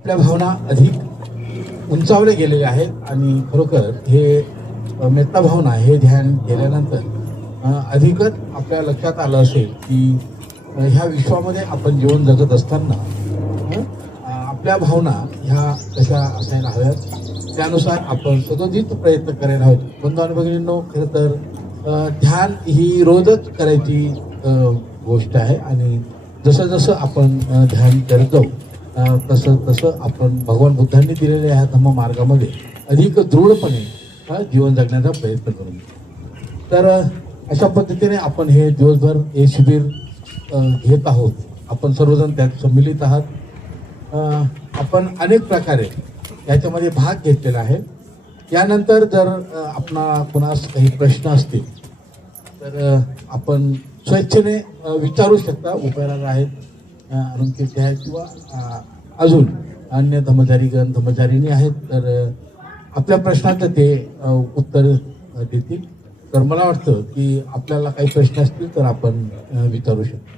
आपल्या भावना अधिक उंचावले गेलेले आहेत आणि खरोखर हे मेत्ता भावना हे ध्यान केल्यानंतर अधिकच आपल्या लक्षात आलं असेल की ह्या विश्वामध्ये आपण जीवन जगत असताना आपल्या भावना ह्या कशा असायला हव्यात त्यानुसार आपण सतत प्रयत्न करायला हवेत. बंधू आणि भगिनींनो, खरं तर ध्यान ही रोजच करायची गोष्ट आहे आणि जसं जसं आपण ध्यान करत जाऊ तसं तसं आपण भगवान बुद्धांनी दिलेल्या ह्या धम्म मार्गामध्ये अधिक दृढपणे जीवन जगण्याचा प्रयत्न करू. तर अशा पद्धतीने आपण हे दिवसभर हे शिबिर घेत आहोत. आपण सर्वजण त्यात सम्मिलित आहात. आपण अनेक प्रकारे याच्यामध्ये भाग घेतलेला आहे. यानंतर जर आपणा कोणास काही प्रश्न असतील तर आपण स्वेच्छेने विचारू शकता. उपहार आहेत, अनुमतीचे आहेत किंवा अजून अन्य धर्मचारीगण धर्मचारिणी आहेत, तर आपल्या प्रश्नाचं ते उत्तर देतील. तर मला वाटतं की आपल्याला काही प्रश्न असतील तर आपण विचारू शकतो.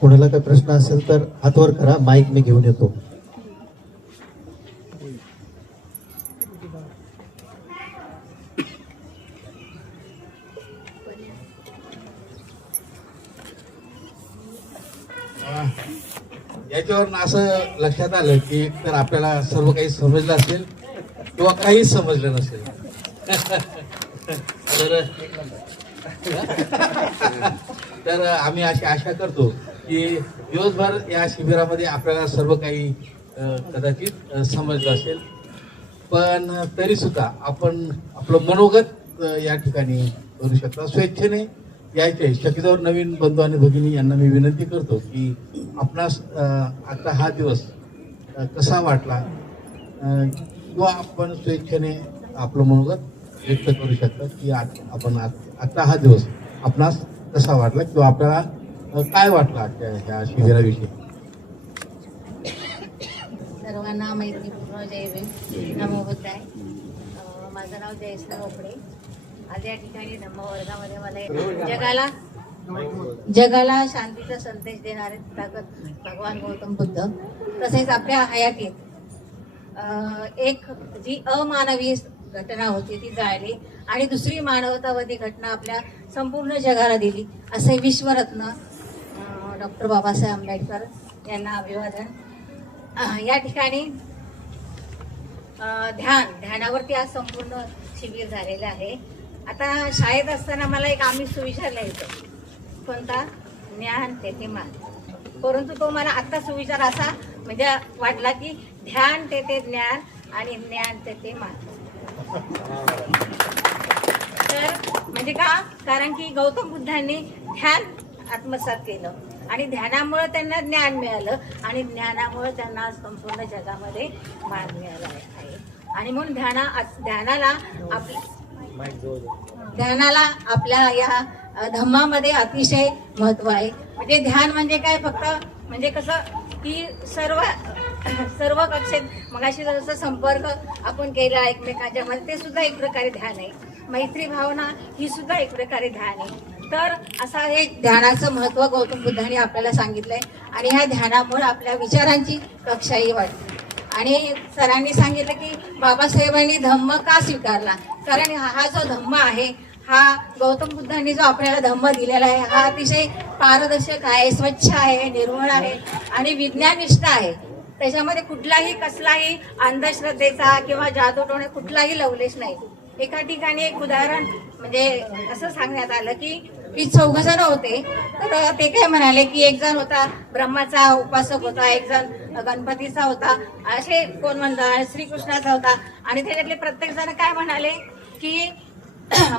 कोणाला काही प्रश्न असेल तर हात वर करा, माईक मी घेऊन येतो. याच्यावरून असं लक्षात आलं की तर आपल्याला सर्व काही समजलं असेल किंवा काहीच समजलं नसेल. तर आम्ही अशी आशा करतो की दिवसभर या शिबिरामध्ये आपल्याला सर्व काही कदाचित समजलं असेल, पण तरी सुद्धा आपण आपलं मनोगत या ठिकाणी करू शकता. स्वेच्छेने यायचे शक्यतोवर नवीन बंधू आणि भगिनी यांना मी विनंती करतो की आपणास आता हा दिवस कसा वाटला किंवा आपण स्वेच्छेने आपलं मनोगत व्यक्त करू शकता की आपण आता हा दिवस आपणास कसा वाटला किंवा आपल्याला काय वाटलं आजच्या ह्या शिबिराविषयी. सर्वांना मैत्रीपूर्ण जय भीम, नमो बुद्धाय. माझं नाव जयश्री मोपडे. आज या ठिकाणी धम्मवर्गामध्ये मला जगाला शांतीचा संदेश देणारे ताकद भगवान गौतम बुद्ध, तसेच आपल्या हयातीत एक जी अमानवी घटना होती ती जाळली आणि दुसरी मानवतावादी घटना आपल्या संपूर्ण जगाला दिली, असे विश्वरत्न डॉक्टर बाबासाहेब आंबेडकर यांना अभिवादन. या ठिकाणी ध्यानावरती आज संपूर्ण शिबिर झालेलं आहे. आता शाळेत असताना मला एक आमिष सुविचार लिहायचं, कोणता? ज्ञान तेथे मान. परंतु तो मला आत्ता सुविचार असा म्हणजे वाटला की ध्यान तेथे ज्ञान आणि ज्ञान तेथे मान. तर म्हणजे का? कारण की गौतम बुद्धांनी ध्यान आत्मसात केलं आणि ध्यानामुळे त्यांना ज्ञान मिळालं आणि ज्ञानामुळे त्यांना संपूर्ण जगामध्ये मान मिळाला आहे. आणि म्हणून ध्यानाला आपल्या या धम्मामध्ये अतिशय महत्व आहे. म्हणजे ध्यान म्हणजे काय? फक्त म्हणजे कसं की सर्व कक्षेत मगाशी जसं संपर्क आपण केला एकमेकांच्या मध्ये, ते सुद्धा एक प्रकारे ध्यान आहे. मैत्री भावना ही सुद्धा एक प्रकारे ध्यान आहे. तर असं हे ध्यानाचं महत्व गौतम बुद्धांनी आपल्याला सांगितलंय आणि ह्या ध्यानामुळे आपल्या विचारांची कक्षाही वाढते. आणि सरांनी सांगितलं की बाबासाहेबांनी धम्म का स्वीकारला, कारण हा जो धम्म आहे हा गौतम बुद्धांनी जो आपल्याला धम्म दिलेला आहे हा अतिशय पारदर्शक आहे, स्वच्छ आहे, निर्मळ आहे आणि विज्ञानिष्ठ आहे. त्याच्यामध्ये कुठलाही कसलाही अंधश्रद्धेचा किंवा जादूटोणे कुठलाही लवलेश नाही. एका ठिकाणी एक उदाहरण म्हणजे असं सांगण्यात आलं की 4 जण होते. तर ते काय म्हणाले की एक जण होता ब्रह्माचा उपासक होता, एक जण गणपतीचा होता, असे कोण म्हणतात श्रीकृष्णाचा होता. आणि त्याच्यातले प्रत्येक जण काय म्हणाले की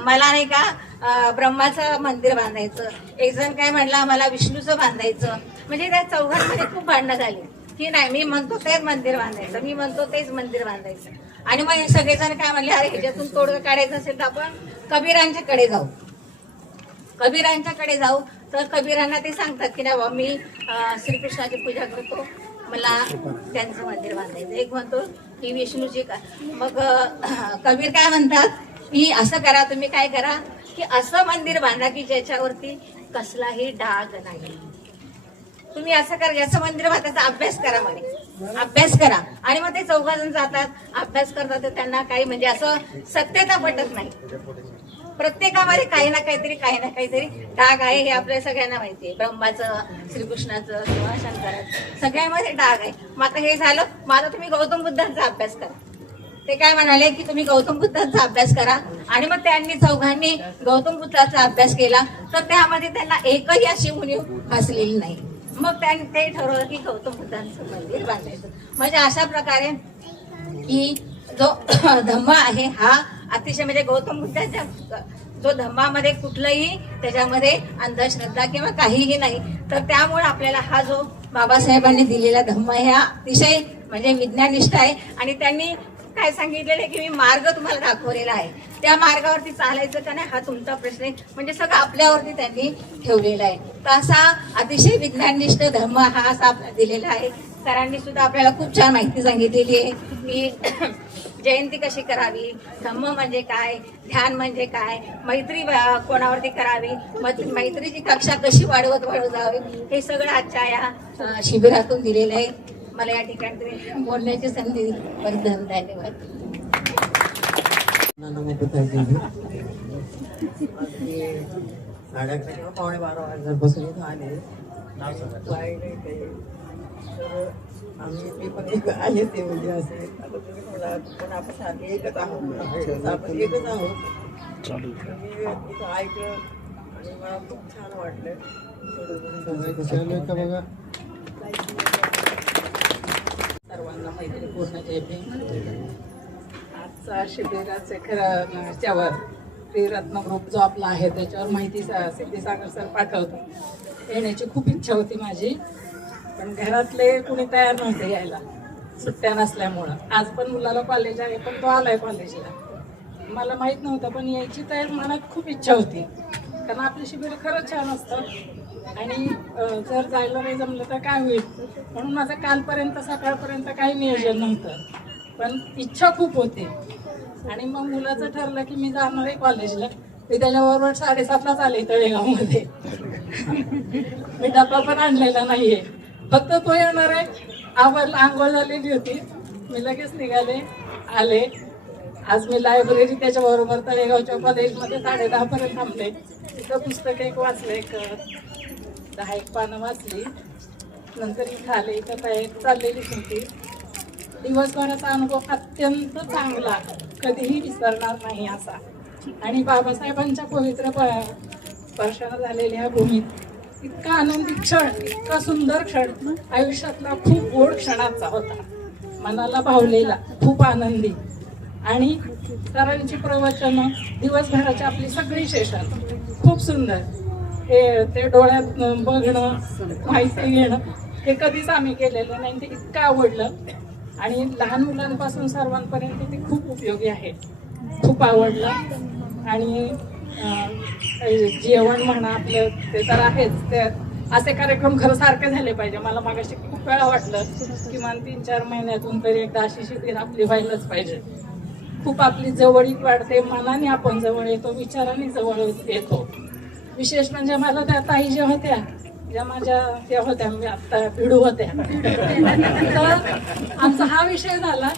मला नाही का ब्रह्माचं मंदिर बांधायचं. एक जण काय म्हणला मला विष्णूचं बांधायचं. म्हणजे त्या चौघांमध्ये खूप भांडणं झाली की नाही मी म्हणतो तेच मंदिर बांधायचं, मी म्हणतो तेच मंदिर बांधायचं. आणि मग हे सगळेजण काय म्हणले, अरे ह्याच्यातून तोडगा काढायचं असेल तर आपण कबीरांच्याकडे जाऊ. कबीरांच्याकडे जाऊ तर कबीरांना ते सांगतात की नाही मी श्रीकृष्णाची पूजा करतो, मला त्यांचं मंदिर बांधायचं. एक म्हणतो की विष्णूची का, मग कबीर काय म्हणतात की असं करा, तुम्ही काय करा की असं मंदिर बांधा की ज्याच्यावरती कसलाही डाग नाही. तुम्ही असं करा, ज्याचं मंदिर बांधायचा अभ्यास करा म्हणे, अभ्यास करा. आणि मग ते 4 जण जातात, अभ्यास करतात, तर त्यांना काही म्हणजे असं सत्यता पटत नाही. प्रत्येकामध्ये काही ना काहीतरी डाग आहे, हे आपल्या सगळ्यांना माहिती आहे. ब्रह्माचं, श्रीकृष्णाचं किंवा शंकराचं सगळ्यामध्ये डाग आहे. मग आता हे झालं, मग आता तुम्ही गौतम बुद्धांचा अभ्यास करा. ते काय म्हणाले की तुम्ही गौतम बुद्धांचा अभ्यास करा. आणि मग त्यांनी 4घांनी गौतम बुद्धांचा अभ्यास केला, तर त्यामध्ये त्यांना एकही अशी उणीव भासलेली नाही. मग त्यांनी ते ठरवलं की गौतम बुद्धांचं मंदिर बांधायचं. म्हणजे अशा प्रकारे की जो धम्म आहे हा अतिशय म्हणजे गौतम बुद्धांच्या जो धम्मामध्ये कुठलंही त्याच्यामध्ये अंधश्रद्धा किंवा काहीही नाही. तर त्यामुळे आपल्याला हा जो बाबासाहेबांनी दिलेला धम्म आहे हा अतिशय म्हणजे विज्ञानिष्ठ आहे. आणि त्यांनी काय सांगितलेलं आहे की मी मार्ग तुम्हाला दाखवलेला आहे, त्या मार्गावरती चालायचं का नाही हा तुमचा प्रश्न आहे. म्हणजे सगळं आपल्यावरती त्यांनी ठेवलेला आहे. तर असा अतिशय विज्ञानिष्ठ धर्म हा असा आपल्याला दिलेला आहे. सरांनी सुद्धा आपल्याला खूप छान माहिती सांगितलेली आहे की जयंती कशी करावी, धम्म म्हणजे काय, ध्यान म्हणजे काय, मैत्री कोणावरती करावी, मैत्रीची कक्षा कशी वाढवत जावी, हे सगळं आजच्या या शिबिरातून दिलेलं आहे. मला या ठिकाणी बोलण्याची संधी दिल्याबद्दल धन्यवाद. साडे 11 किंवा पावणे 12 वाजल्यापासून इथं आले. तर आम्ही ते पण एक आहे ते म्हणजे असे आता तुम्ही थोडा पण आपण सारखे एकच आहोत, आपण एकच आहोत. मी इथं ऐकलं आणि मला खूप छान वाटलं. सर्वांना मैत्रीपूर्ण जय भीम. आजचा शिबिराचे खरं ह्याच्यावर श्रीरत्न ग्रुप जो आपला आहे त्याच्यावर माहिती सिद्धीसागर सर पाठवतो. येण्याची खूप इच्छा होती माझी, पण घरातले कुणी तयार नव्हते यायला, सुट्ट्या नसल्यामुळं. आज पण मुलाला कॉलेज आहे, पण तो आलाय कॉलेजला. मला माहीत नव्हतं, पण यायची तयार मनात खूप इच्छा होती, कारण आपली शिबिर खरंच छान असतं. आणि जर जायला नाही जमलं तर काय होईल, म्हणून माझं कालपर्यंत सकाळपर्यंत काही नियोजन नव्हतं, पण इच्छा खूप होती. आणि मग मुलाचं ठरलं की मी जाणार आहे कॉलेजला. मी त्याच्याबरोबर 7:30लाच आले तळेगावमध्ये. मी डब्बा पण आणलेला नाहीये, फक्त तो येणार आहे. आंघोळ झालेली होती, मी लगेच निघाले, आले. आज मी लायब्ररी त्याच्याबरोबर तळेगावच्या कॉलेजमध्ये 10:30 पर्यंत थांबले. तिथं पुस्तक एक वाचलं, एक 10 पानं वाचली. नंतर इथं आले, इथं काय चाललेली होती. दिवसभराचा अनुभव अत्यंत चांगला, कधीही विसरणार नाही असा. आणि बाबासाहेबांच्या पवित्र स्पर्शानं झालेल्या भूमीत इतका आनंदी क्षण, इतका सुंदर क्षण आयुष्यातला खूप गोड क्षणाचा होता, मनाला भावलेला, खूप आनंदी. आणि सरांची प्रवचनं, दिवसभराची आपली सगळी सेशन खूप सुंदर. ते डोळ्यात बघणं, माहिती घेणं हे कधीच आम्ही केलेलं नाही. ते इतकं आवडलं. आणि लहान मुलांपासून सर्वांपर्यंत ते खूप उपयोगी आहे, खूप आवडलं. आणि जेवण म्हणा आपलं ते तर आहेच. ते असे कार्यक्रम खरं सारखे झाले पाहिजे. मला मागाशी खूप वेळा वाटलं किमान 3-4 महिन्यातून तरी एकदा अशी शिबिर आपली व्हायलाच पाहिजे. खूप आपली जवळीक वाढते, मनाने आपण जवळ येतो, विचाराने जवळ येतो. विशेष म्हणजे मला त्या ताई ज्या होत्या, ज्या माझ्या त्या होत्या, मी आत्ता भिडू होत्या, तर आमचा हा विषय झाला.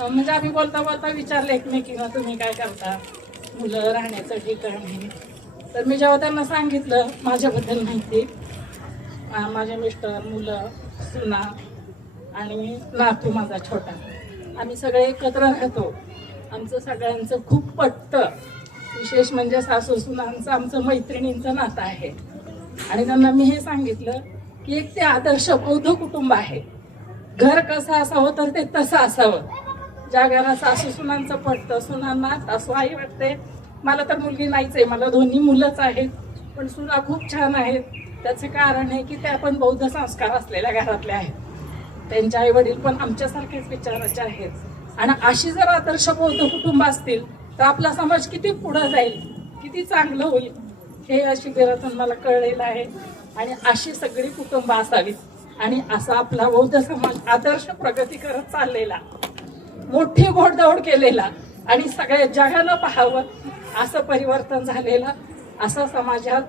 म्हणजे आम्ही बोलता बोलता विचारलं एकमेकींना तुम्ही काय करता, मुलं, राहण्याचं ठिकाण. तर मी जेव्हा त्यांना सांगितलं माझ्याबद्दल माहिती, माझे मिस्टर, मुलं, सुना आणि नातू माझा छोटा, आम्ही सगळे एकत्र राहतो. आमचं सगळ्यांचं खूप पटतं. विशेष म्हणजे सासू सुनांचं आमचं मैत्रिणींचं नातं आहे. आणि त्यांना मी हे सांगितलं की एक ते आदर्श बौद्ध कुटुंब आहे. घर कसं असावं तर ते तसं असावं. ज्या घरात सासू सुनांचं पटतं, सुनांना सासू आई वाटते. मला तर मुलगी नाहीच आहे, मला 2 मुलंच आहेत, पण सुना खूप छान आहेत. त्याचे कारण आहे की त्या पण बौद्ध संस्कार असलेल्या घरातल्या आहेत. त्यांचे आई वडील पण आमच्यासारखेच विचाराचे आहेत. आणि अशी जर आदर्श बौद्ध कुटुंब असतील तर आपला समाज किती पुढे जाईल, किती चांगलं होईल. हे या शिबिरातून मला कळलेलं आहे. आणि अशी सगळी कुटुंब असावीत आणि असा आपला बौद्ध समाज आदर्श प्रगती करत चाललेला, मोठी घोडदौड केलेला आणि सगळ्या जगानं पाहावं असं परिवर्तन झालेलं असा समाजात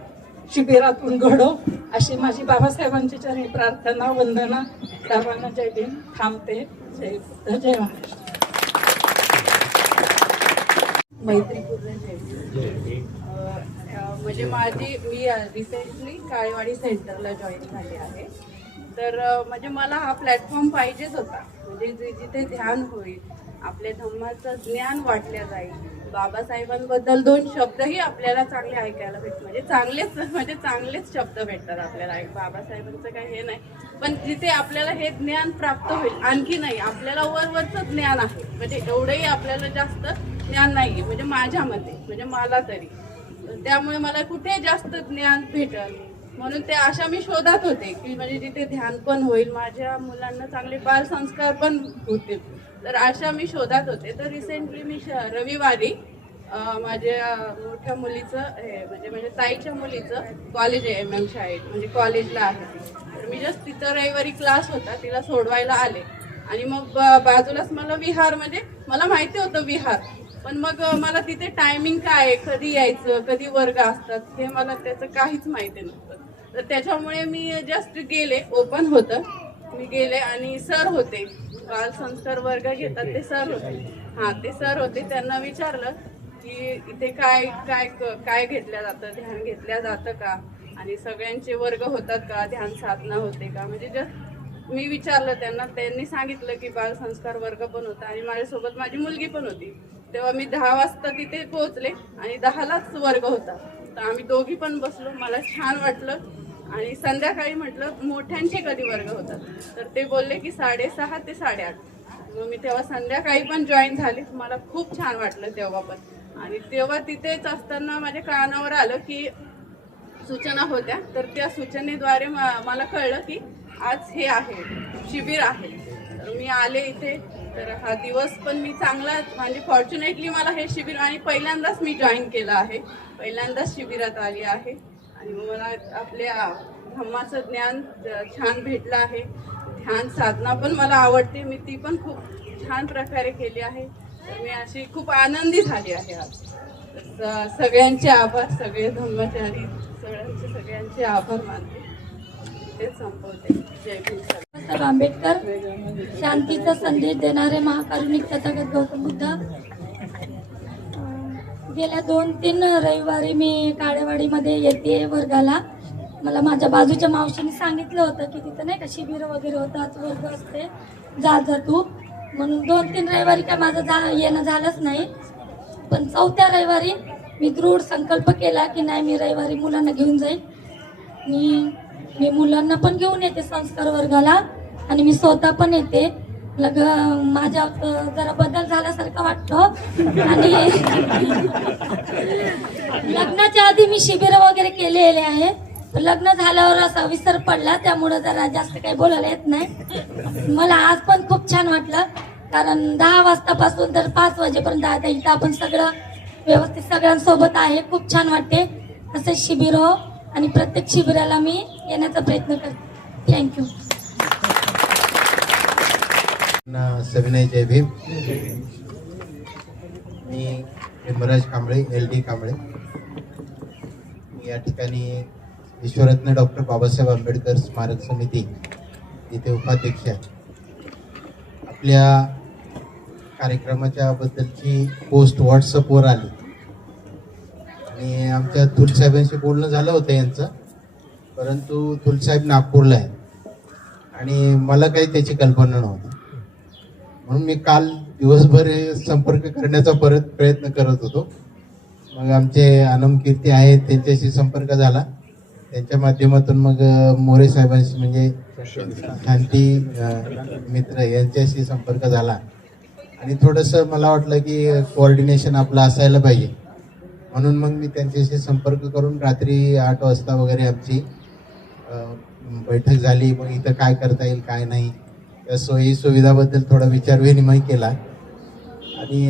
शिबिरातून घडो अशी माझी बाबासाहेबांची चरणी प्रार्थना, वंदना. सर्वांना जय भीम. थांबते. जय बुद्ध, जय महाराष्ट्र. मैत्रीपूर्ण म्हणजे मी रिसेंटली काळेवाडी सेंटरला जॉईन झाले आहे. तर म्हणजे मला हा प्लॅटफॉर्म पाहिजेच होता, म्हणजे जिथे ध्यान होईल, आपल्या धम्माचं ज्ञान वाटल्या जाईल, बाबासाहेबांबद्दल 2 शब्दही आपल्याला चांगले ऐकायला भेटतात, म्हणजे चांगलेच शब्द भेटतात आपल्याला. बाबासाहेबांचं काही हे नाही, पण जिथे आपल्याला हे ज्ञान प्राप्त होईल. आणखी नाही, आपल्याला वरवरचं ज्ञान आहे, म्हणजे एवढंही आपल्याला जास्त ज्ञान नाही म्हणजे माझ्या मते, म्हणजे मला तरी. त्यामुळे मला कुठे जास्त ज्ञान भेटल म्हणून ते अशा मी शोधात होते की म्हणजे जिथे ध्यान पण होईल, माझ्या मुलांना चांगले बालसंस्कार पण होतील, तर अशा मी शोधात होते. तर रिसेंटली मी रविवारी माझ्या मोठ्या मुलीचं म्हणजे ताईच्या मुलीचं कॉलेज आहे, MM शाळेत, म्हणजे कॉलेजला आहे. तर मी जस्ट तिथं रविवारी क्लास होता, तिला सोडवायला आले आणि मग बाजूलाच मला विहार, म्हणजे मला माहिती होतं विहार, पण मग मला तिथे टायमिंग काय आहे, कधी यायचं, कधी वर्ग असतात, हे मला त्याचं काहीच माहिती नव्हतं. तर त्याच्यामुळे मी जस्ट गेले, ओपन होतं, मी गेले आणि सर होते, बालसंस्कार वर्ग घेतात ते सर होते. ते सर होते. त्यांना विचारलं की इथे काय काय काय घेतल्या जातं, ध्यान घेतल्या जातं का, आणि सगळ्यांचे वर्ग होतात का, ध्यान साधना होते का, म्हणजे जस्ट मी विचारलं त्यांना. त्यांनी सांगितलं की बालसंस्कार वर्ग पण होता आणि माझ्यासोबत माझी मुलगी पण होती. तेव्हा मी 10 वाजता तिथे पोहोचले आणि 10लाच वर्ग होता. तर आम्ही दोघी पण बसलो, मला छान वाटलं. आणि संध्याकाळी म्हटलं मोठ्यांचे कधी वर्ग होतात, तर ते बोलले की 6:30 ते 8:30. मग मी तेव्हा संध्याकाळी पण जॉईन झाले, मला खूप छान वाटलं तेव्हा पण. आणि तेव्हा तिथेच असताना माझ्या कानावर आलं की सूचना होत्या, तर त्या सूचनेद्वारे मला कळलं की आज हे आहे, शिबिर आहे. तर मी आले इथे. तर हा दिवस पण मी चांगला, म्हणजे फॉर्च्युनेटली मला हे शिबिर आणि पहिल्यांदाच मी जॉईन केलं आहे, पहिल्यांदाच शिबिरात आली आहे. आणि मला आपल्या धम्माचं ज्ञान छान भेटलं आहे. ध्यान साधना पण मला आवडते, मी ती पण खूप छान प्रकारे केली आहे. तर मी अशी खूप आनंदी झाली आहे आज. तर सगळ्यांचे आभार, सगळे धम्मचारी सगळ्यांचे आभार मानते. तेच संपवते. जय भीम. बाबासाहेब आंबेडकर, शांतीचा संदेश देणारे महाकारुणिक तथागत गौतम बुद्ध. गेल्या 2-3 रविवारी मी काळेवाडीमध्ये येते वर्गाला. मला माझ्या बाजूच्या मावशीने सांगितलं होतं की तिथं नाही का शिबिर वगैरे होतात, वर्ग असते, जा तू म्हणून. 2-3 रविवारी काय माझं येणं झालंच नाही. पण 4थ्या रविवारी मी दृढ संकल्प केला की नाही, मी रविवारी मुलांना घेऊन जाईल. मी मुलांना पण घेऊन येते संस्कार वर्गाला आणि मी स्वतः पण येते. माझ्यात जरा बदल झाल्यासारखं वाटतं. आणि लग्नाच्या आधी मी शिबिर वगैरे केलेले आहे, लग्न झाल्यावर असा विसर पडला, त्यामुळे जरा जास्त काही बोलायला येत नाही. मला आज पण खूप छान वाटलं, कारण 10 वाजतापासून तर 5 वाजेपर्यंत आता इथं आपण सगळं व्यवस्थित सगळ्यांसोबत आहे. खूप छान वाटते. असे शिबिर हो आणि प्रत्येक शिबिराला मी येण्याचा प्रयत्न करते. थँक्यू. सविनय जय भीम. मी हेमराज कांबळे, LD कांबळे. या ठिकाणी विश्वरत्न डॉक्टर बाबासाहेब आंबेडकर स्मारक समिती इथे उपाध्यक्ष आहे. आपल्या कार्यक्रमाच्या बद्दलची पोस्ट व्हॉट्सअपवर आली आणि आमच्या थुलसाहेबांशी बोलणं झालं होतं यांचं, परंतु थुलसाहेब नागपूरला आहे आणि मला काही त्याची कल्पना नव्हती. म्हणून मी काल दिवसभर संपर्क करण्याचा परत प्रयत्न करत होतो. मग आमचे आनम कीर्ती आहेत, त्यांच्याशी संपर्क झाला. त्यांच्या माध्यमातून मग मोरे साहेबांशी म्हणजे शांती मित्र यांच्याशी संपर्क झाला आणि थोडंसं मला वाटलं की कोऑर्डिनेशन आपलं असायला पाहिजे. म्हणून मग मी त्यांच्याशी संपर्क करून रात्री 8 वाजता वगैरे आमची बैठक झाली. मग इथं काय करता येईल काय नाही त्या सोयी सुविधाबद्दल थोडा विचारविनिमय केला आणि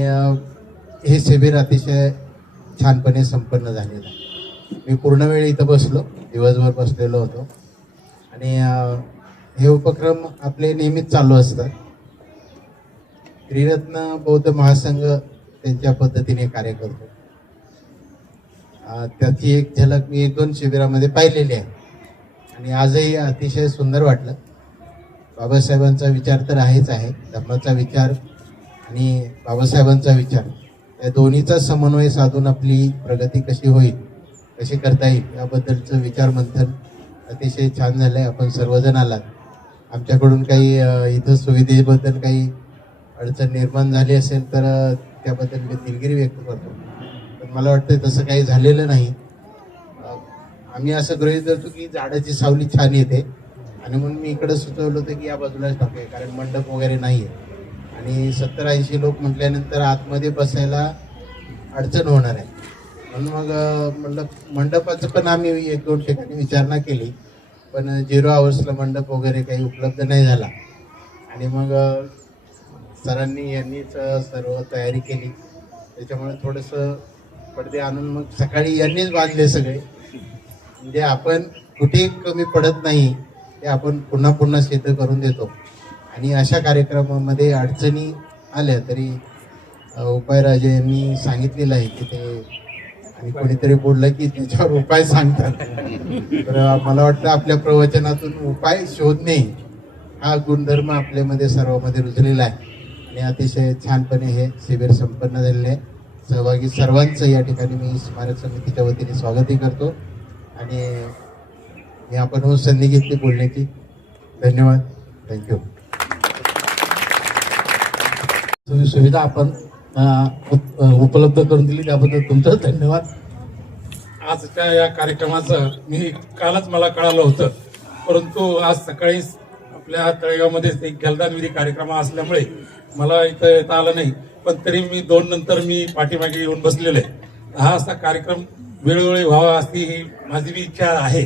हे शिबिर अतिशय छानपणे संपन्न झालेलं आहे. मी पूर्ण वेळ इथं बसलो, दिवसभर बसलेलो होतो आणि हे उपक्रम आपले नेहमीच चालू असतात. त्रिरत्न बौद्ध महासंघ त्यांच्या पद्धतीने कार्य करतो. त्याची एक झलक मी 1-2 शिबिरामध्ये पाहिलेली आहे आणि आजही अतिशय सुंदर वाटलं. बाबासाहेबांचा विचार तर आहेच आहे, धर्माचा विचार आणि बाबासाहेबांचा विचार या दोन्हीचा समन्वय साधून आपली प्रगती कशी होईल, कशी करता येईल याबद्दलचं विचार मंथन अतिशय छान झालं आहे. आपण सर्वजण आलात. आमच्याकडून काही इथं सुविधेबद्दल काही अडचण निर्माण झाली असेल तर त्याबद्दल मी दिलगिरी व्यक्त करतो, पण मला वाटतं तसं काही झालेलं नाही. आम्ही असं गृहीत धरतो की झाडाची सावली छान येते आणि म्हणून मी इकडं सुचवलं होतं की या बाजूलाच टाकूया, कारण मंडप वगैरे नाही आहे आणि 70-80 लोक म्हटल्यानंतर आतमध्ये बसायला अडचण होणार आहे. म्हणून मग म्हणलं मंडपाचं पण आम्ही 1-2 ठिकाणी विचारणा केली, पण 0 आवर्सला मंडप वगैरे काही उपलब्ध नाही झाला आणि मग सरांनी यांनीच सर्व तयारी केली. त्याच्यामुळे थोडंसं पडदे आणून मग सकाळी यांनीच बांधले सगळे, म्हणजे आपण कुठेही कमी पडत नाही, ते आपण पुन्हा पुन्हा सिद्ध करून देतो. आणि अशा कार्यक्रमामध्ये अडचणी आल्या तरी उपायराजे यांनी सांगितलेलं आहे की ते, आणि कोणीतरी बोललं की त्याच्यावर उपाय सांगतात. तर मला वाटतं आपल्या प्रवचनातून उपाय शोधणे हा गुणधर्म आपल्यामध्ये सर्वांमध्ये रुजलेला आहे आणि अतिशय छानपणे हे शिबिर संपन्न झालेले आहे. सहभागी सर्वांचं या ठिकाणी मी स्मारक समितीच्या वतीने स्वागतही करतो आणि मी आपण संधी घेतली बोलण्याची. धन्यवाद. थँक्यू. सुविधा आपण उपलब्ध करून दिली त्याबद्दल तुमचं धन्यवाद. आजच्या या कार्यक्रमाचं मी कालच मला कळालं होतं, परंतु आज सकाळी आपल्या तळेगावमध्ये एक जलदान विधी कार्यक्रम असल्यामुळे मला इथं येता आलं नाही, पण तरी मी 2 नंतर मी पाठीमागे येऊन बसलेलो आहे. हा असा कार्यक्रम वेळोवेळी व्हावा अशी ही माझी बी इच्छा आहे.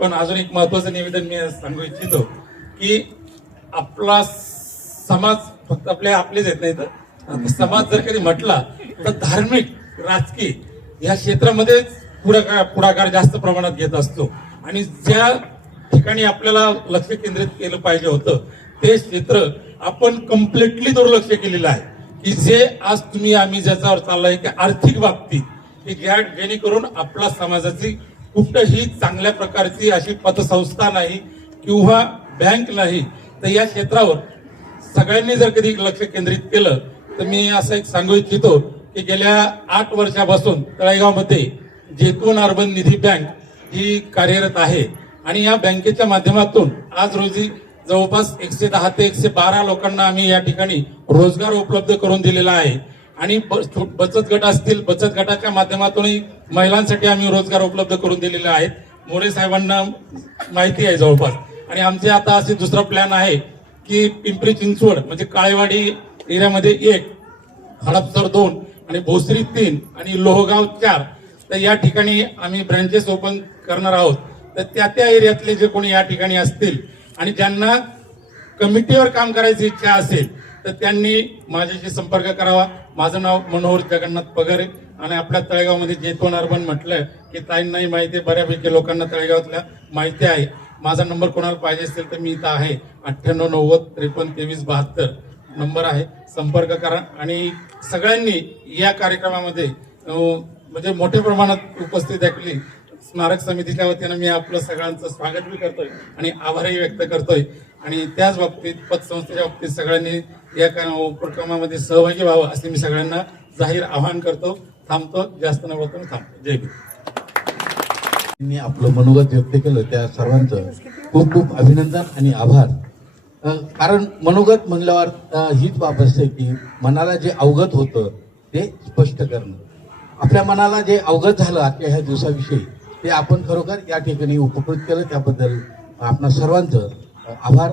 पण अजून एक महत्वाचं निवेदन मी सांगू इच्छितो की आपला समाज फक्त आपलेच येत नाही, तर समाज जर कधी म्हटला तर धार्मिक राजकीय या क्षेत्रामध्येच पुढाकार जास्त प्रमाणात घेत असतो आणि ज्या ठिकाणी आपल्याला लक्ष केंद्रित केलं पाहिजे होतं ते क्षेत्र आपण कम्प्लिटली दुर्लक्ष केलेलं आहे. की जे आज आम्ही ज्याच्यावर चाललोय की आर्थिक बाबतीत की जेणेकरून आपल्या समाजाची कुठंही चांगल्या प्रकारची अशी पतसंस्था नाही किंवा बँक नाही, तर या क्षेत्रावर सगळ्यांनी जर कधी लक्ष केंद्रित केलं तर मी असं एक सांगू इच्छितो की गेल्या 8 वर्षापासून तळेगावमध्ये जैतून अर्बन निधी बँक ही कार्यरत आहे आणि या बँकेच्या माध्यमातून आज रोजी जवळपास 110 ते 112 लोकांना आम्ही या ठिकाणी रोजगार उपलब्ध करून दिलेला आहे आणि बचत गट असतील, बचत गटाच्या माध्यमातूनही महिलांसाठी आम्ही रोजगार उपलब्ध करून दिलेले आहेत. मोरे साहेबांना माहिती आहे जवळपास. आणि आमचे आता असे दुसरा प्लॅन आहे की पिंपरी चिंचवड म्हणजे काळेवाडी एरियामध्ये 1, हडपसर 2 आणि भोसरी 3 आणि लोहगाव 4, तर या ठिकाणी आम्ही ब्रँचेस ओपन करणार आहोत. तर त्या एरियातले जे कोणी या ठिकाणी असतील आणि ज्यांना कमिटीवर काम करायची इच्छा असेल तर त्यांनी माझ्याशी संपर्क करावा. माझं नाव मनोहर जगन्नाथ पगारे आणि आपल्या तळेगावमध्ये जैतून अर्बन म्हटलं की ताईंनाही माहिती आहे, बऱ्यापैकी लोकांना तळेगावातल्या माहिती आहे. माझा नंबर कोणाला पाहिजे असेल तर मी इथं आहे. 9890532372 नंबर आहे, संपर्क करा. आणि सगळ्यांनी या कार्यक्रमामध्ये म्हणजे मोठ्या प्रमाणात उपस्थित दाखवली. स्मारक समितीच्या वतीनं मी आपलं सगळ्यांचं स्वागत बी करतोय आणि आभारही व्यक्त करतोय. आणि त्याच बाबतीत पतसंस्थेच्या बाबतीत सगळ्यांनी या उपक्रमामध्ये सहभागी व्हावं असे मी सगळ्यांना जाहीर आवाहन करतो. थांबतो, जास्त न बोलतो, थांबतो. जय भीम. आपलं मनोगत व्यक्त केलं त्या सर्वांचं खूप खूप अभिनंदन आणि आभार. कारण मनोगत म्हणल्यावर हीच बाब असते की मनाला जे अवगत होतं ते स्पष्ट करणं. आपल्या मनाला जे अवगत झालं आजच्या ह्या दिवसाविषयी ते आपण खरोखर या ठिकाणी उपकृत केलं, त्याबद्दल आपणा सर्वांचं आभार.